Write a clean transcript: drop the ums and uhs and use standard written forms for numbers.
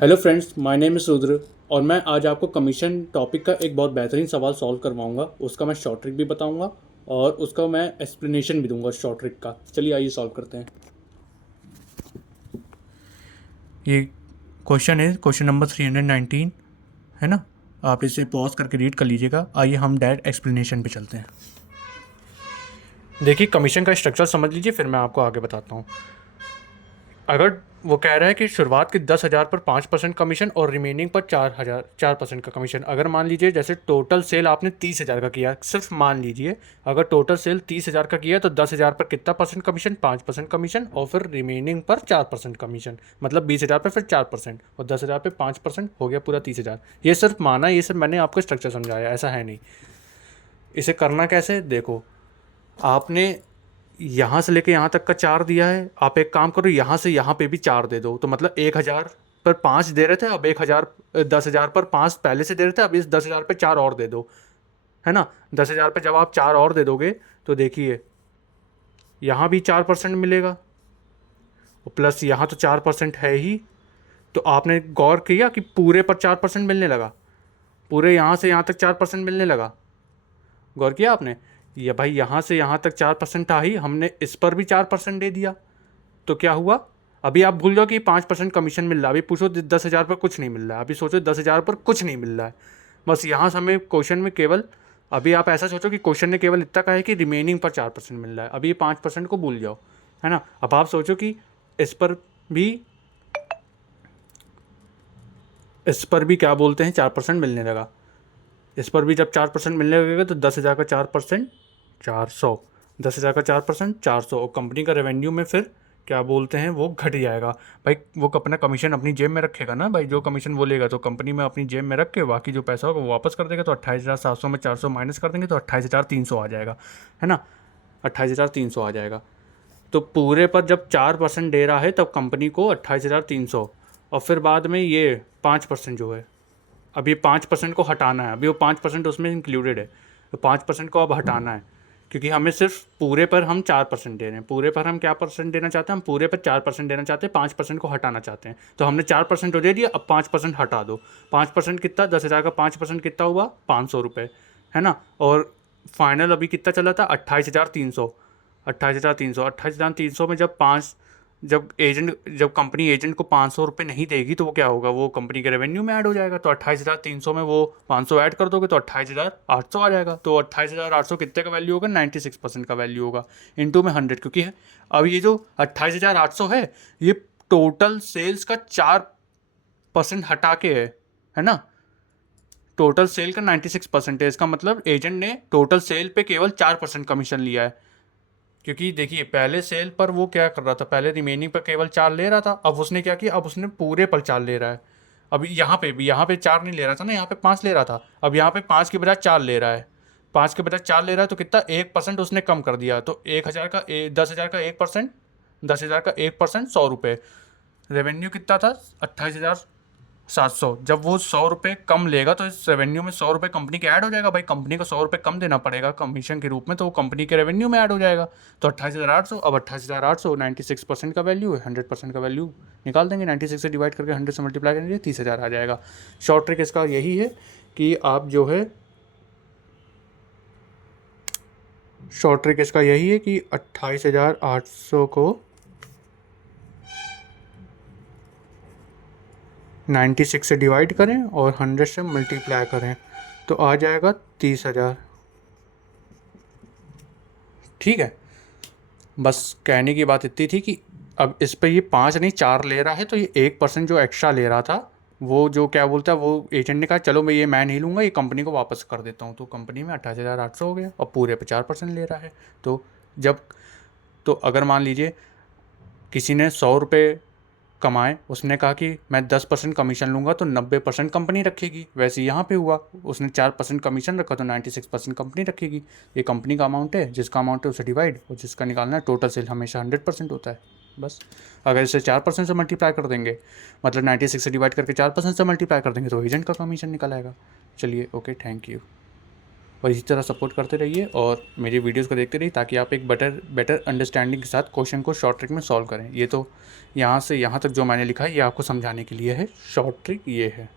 Hello friends, my name is Rudra और मैं आज आपको कमीशन टॉपिक का एक बहुत बेहतरीन सवाल सॉल्व करवाऊंगा। उसका मैं शॉर्ट ट्रिक भी बताऊंगा और उसका मैं एक्सप्लेनेशन भी दूंगा शॉर्ट ट्रिक का। चलिए आइए सॉल्व करते हैं। ये क्वेश्चन नंबर 319 है ना। आप इसे पॉज करके रीड कर लीजिएगा। आइए हम डायरेक्ट एक्सप्लेनेशन पे चलते हैं। देखिए, कमीशन का स्ट्रक्चर समझ लीजिए, फिर मैं आपको आगे बताता हूँ। अगर वो कह रहा है कि शुरुआत के 10,000 पर 5% कमीशन और रिमेनिंग पर 4% का कमीशन। अगर मान लीजिए जैसे टोटल सेल आपने 30,000 का किया, सिर्फ मान लीजिए अगर टोटल सेल 30,000 का किया तो 10,000 पर कितना परसेंट कमीशन? 5% कमीशन और फिर रिमेनिंग पर 4% कमीशन। मतलब 20,000 पर फिर 4% और 10,000 पे 5% हो गया पूरा 30,000। ये सिर्फ माना, ये सिर्फ मैंने आपको स्ट्रक्चर समझाया, ऐसा है नहीं। इसे करना कैसे देखो, आपने यहाँ से लेके यहाँ तक का 4 दिया है। आप एक काम करो, यहाँ से यहाँ पे भी 4 दे दो, तो मतलब 1,000 पर 5 दे रहे थे, अब 1,000 10,000 पर 5 पहले से दे रहे थे, अब इस 10,000 पे 4 और दे दो, है ना। 10,000 पे जब आप 4 और दे दोगे तो देखिए यहाँ भी 4% मिलेगा और प्लस यहाँ तो 4% है ही। तो आपने गौर किया कि पूरे पर 4% मिलने लगा, पूरे यहाँ से यहाँ तक 4% मिलने लगा। गौर किया आपने? ये भाई यहाँ से यहाँ तक 4% था ही, हमने इस पर भी 4% दे दिया, तो क्या हुआ? अभी आप भूल जाओ कि 5% कमीशन मिल रहा है। अभी पूछो 10,000 पर कुछ नहीं मिल रहा है, अभी सोचो 10,000 पर कुछ नहीं मिल रहा है। बस यहाँ से हमें क्वेश्चन में केवल, अभी आप ऐसा सोचो कि क्वेश्चन ने केवल इतना कहा है कि रिमेनिंग पर 4% मिल रहा है। अभी ये 5% को भूल जाओ, है ना। अब आप सोचो कि इस पर भी इस पर भी क्या बोलते हैं, 4% मिलने लगा। इस पर भी जब 4% मिलने लगेगा तो 10,000 का 4% 400, 10,000 का 4% 400, और कंपनी का रेवेन्यू में फिर क्या बोलते हैं वो घट जाएगा। भाई वो अपना कमीशन अपनी जेब में रखेगा ना, भाई जो कमीशन वो लेगा तो कंपनी में अपनी जेब में रख के बाकी जो पैसा होगा वो वापस कर देगा। तो 28,700 में 400 माइनस कर देंगे तो 28,300 आ जाएगा, है ना। 28,300 आ जाएगा। तो पूरे पर जब 4% दे रहा है तब कंपनी को 28,300, और फिर बाद में ये 5% जो है, अब ये 5% को हटाना है। अभी वो 5% उसमें इंक्लूडेड है, तो 5% को अब हटाना है, क्योंकि हमें सिर्फ पूरे पर हम 4% दे रहे हैं। पूरे पर हम क्या परसेंट देना चाहते हैं? हम पूरे पर 4% देना चाहते हैं, 5% को हटाना चाहते हैं। तो हमने 4% तो दे दिया, अब 5% हटा दो। 5% कितना? 10,000 का 5% कितना हुआ? 500 रुपये, है ना। और फाइनल अभी कितना चला था? 28,300। 28,300, 28,300 में जब कंपनी एजेंट को 500 रुपये नहीं देगी तो वो क्या होगा? वो कंपनी के रेवेन्यू में ऐड हो जाएगा। तो 28,300 में वो 500 ऐड कर दोगे तो 28,800 आ जाएगा। तो 28,800 कितने का वैल्यू होगा? 96% का वैल्यू होगा, इंटू में 100, क्योंकि है अब ये जो 28,800 है ये टोटल सेल्स का 4% हटा के है ना। टोटल सेल का 96% है, इसका मतलब एजेंट ने टोटल सेल पे केवल 4% कमीशन लिया है। क्योंकि देखिए पहले सेल पर वो क्या कर रहा था, पहले रिमेनिंग पर केवल 4 ले रहा था, अब उसने क्या किया? अब उसने पूरे पर 4 ले रहा है। अब यहाँ पे 4 नहीं ले रहा था ना, यहाँ पे 5 ले रहा था, अब यहाँ पे 5 के बजाय 4 ले रहा है। 5 के बजाय 4 ले रहा है तो कितना? 1% उसने कम कर दिया। तो 10,000 का 1%, 10,000 का 1% 100 रुपये। रेवेन्यू कितना था? 28,700। जब वो 100 रुपये कम लेगा तो इस रेवेन्यू में 100 रुपये कंपनी के ऐड हो जाएगा। भाई कंपनी को 100 रुपये कम देना पड़ेगा कमीशन के रूप में, तो वो कंपनी के रेवेन्यू में ऐड हो जाएगा। तो 28,800, अब 28,800 96% का वैल्यू है, 100% का वैल्यू निकाल देंगे। 96 से डिवाइड करके 100 से मल्टीप्लाई करेंगे, 30,000 आ जाएगा। शॉर्ट ट्रिक इसका यही है कि आप जो है, शॉर्ट ट्रिक इसका यही है कि 28,800 को 96 से डिवाइड करें और 100 से मल्टीप्लाई करें तो आ जाएगा 30,000। ठीक है, बस कहने की बात इतनी थी कि अब इस पे ये 5 नहीं 4 ले रहा है, तो ये 1% जो एक्स्ट्रा ले रहा था वो जो क्या बोलता है, वो एजेंट ने कहा चलो मैं नहीं लूँगा, ये कंपनी को वापस कर देता हूँ। तो कंपनी में 28,800 हो गया और पूरे पे 4% ले रहा है। तो जब तो अगर मान लीजिए किसी ने 100 रुपये कमाए, उसने कहा कि मैं 10% कमीशन लूँगा तो 90% कंपनी रखेगी। वैसे यहाँ पे हुआ, उसने 4% कमीशन रखा तो 96% कंपनी रखेगी। ये कंपनी का अमाउंट है, जिसका अमाउंट है उसे डिवाइड, और जिसका निकालना है टोटल सेल हमेशा 100% होता है। बस अगर इसे 4% से मल्टीप्लाई कर देंगे, मतलब 96 से डिवाइड करके 4% से मल्टीप्लाई कर देंगे तो एजेंट का कमीशन निकल आएगा। चलिए ओके, थैंक यू। और इसी तरह सपोर्ट करते रहिए और मेरी वीडियोस को देखते रहिए ताकि आप एक बेटर अंडरस्टैंडिंग के साथ क्वेश्चन को शॉर्ट ट्रिक में सॉल्व करें। ये तो यहाँ से यहाँ तक जो मैंने लिखा है ये आपको समझाने के लिए है, शॉर्ट ट्रिक ये है।